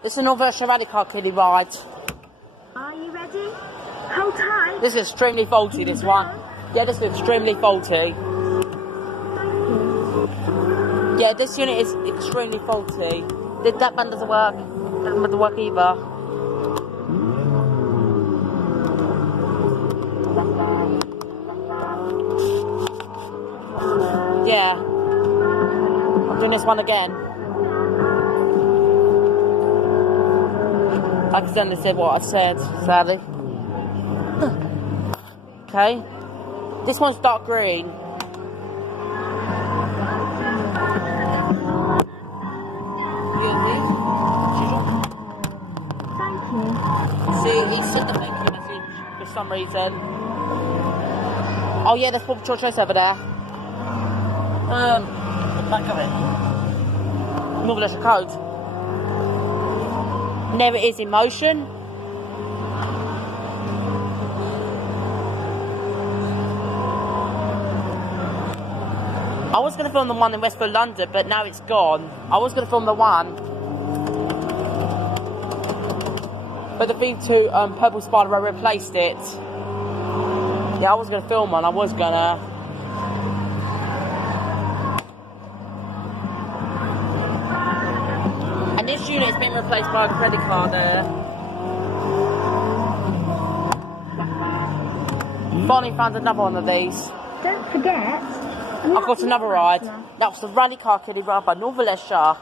This is another rally car kiddie ride. Are you ready? Hold tight. This is extremely faulty, this one. Yeah, this is extremely faulty. Yeah, this unit is extremely faulty. That button doesn't work. Doesn't work either. Yeah. I'm doing this one again. I accidentally said what I said, sadly. Okay. This one's dark green. Thank you. See, he's sent the thank you message for some reason. Oh yeah, there's Paw Patrol Chase over there. Back of it. Northern Leisure Code. There it is in motion. I was going to film the one in Westfield, London, but now it's gone. I was going to film the one. But the V2 Purple Spider, I replaced it. Yeah, I was going to film one. I was going to. And this unit has been replaced by a credit card there. Finally found another one of these. Don't forget. I've got another ride. That was the rally car kiddie ride by Northern Leisure.